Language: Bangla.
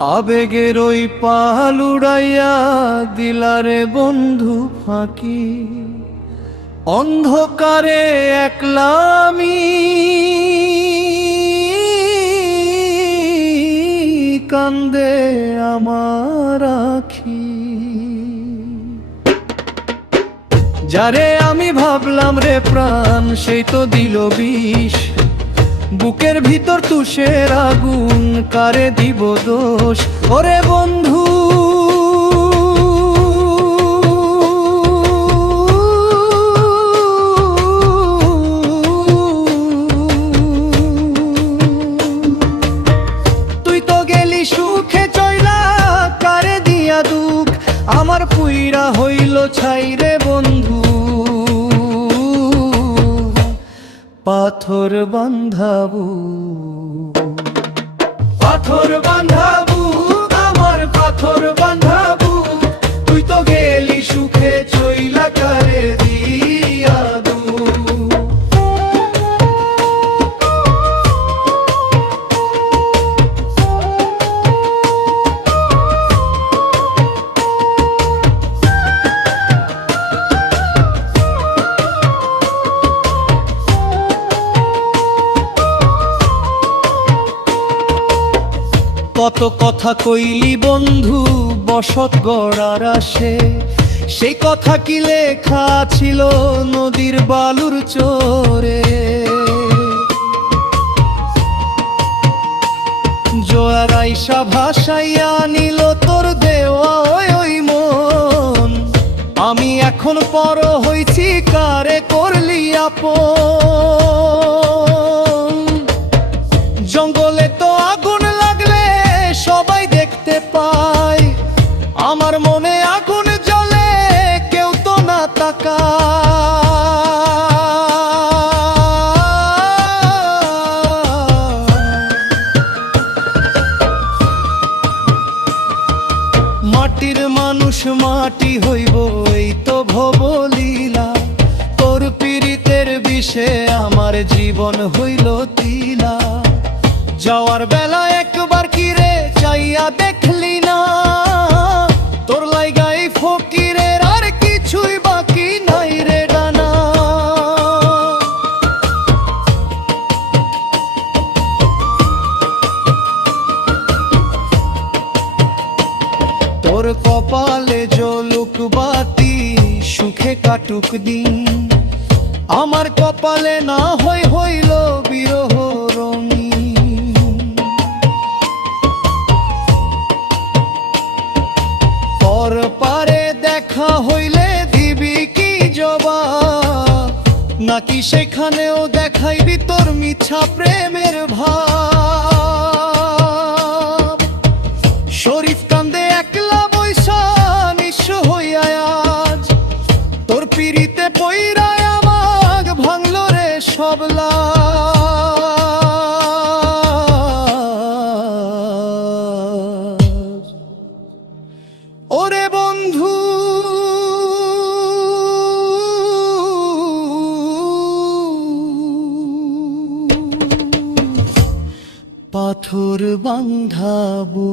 আবেগের ওই পাল উড়াইয়া দিলারে বন্ধু ফাঁকি, অন্ধকারে একলা আমি কান্দে আমার আখি। যারে আমি ভাবলাম রে প্রাণ, সেই তো দিল বিষ। বুকের ভিতর তুষের আগুন, কারে দিব দোষ? ওরে বন্ধু তুই তো গেলি সুখে চইলা, কারে দিয়া দুঃখ আমার পুইরা হইল ছাই রে বন্ধু। পাথর বান্ধাবু, পাথর বান্ধাবু, আমার পাথর বান্ধাবু। তুই তো গেলি সুখে চইলা, কারে দিয়া দুঃখ। কত কথা কইলি বন্ধু বসত গড়ার আসে, সেই কথা কি লেখা ছিল নদীর বালুর চরে? জোয়ার আইসা ভাসাইয়া নিল তোর দেওয়া ওই ওই মন। আমি এখন পর হইছি, কারে করলি আপন? জঙ্গলে তো আগুন লাগলে সবাই দেখতে পায়, আমার মনে আগুন জ্বলে কেউ তো না তাকায়। মাটির মানুষ মাটি হইব, এই তো ভবলীলা। তোর পীড়িতের বিষে আমার জীবন হইল তিলা। যাওয়ার বেলা একবার কি রে চাইয়া দেখলি না? তোর লাইগাই ফকিরের আর কিছুই বাকি নাই রে ডানা। তোর কপালে জ্বলুক বাতি, সুখে কাটুক দিন। আমার কপালে না হইল বিরহ রঙিন। পর পারে দেখা হইলে দিবি কি জবাব? নাকি সেখানেও দেখাইবি তোর মিছা প্রেমের ভাব? শরীফ কান্দে একলা বৈশা নিঃস্ব হইয়া আজ, তোর পিড়িতে পইরায় আমাগ ভাঙলো রে সব লাজ। ওরে বন্ধু পাথর বান্ধাবু।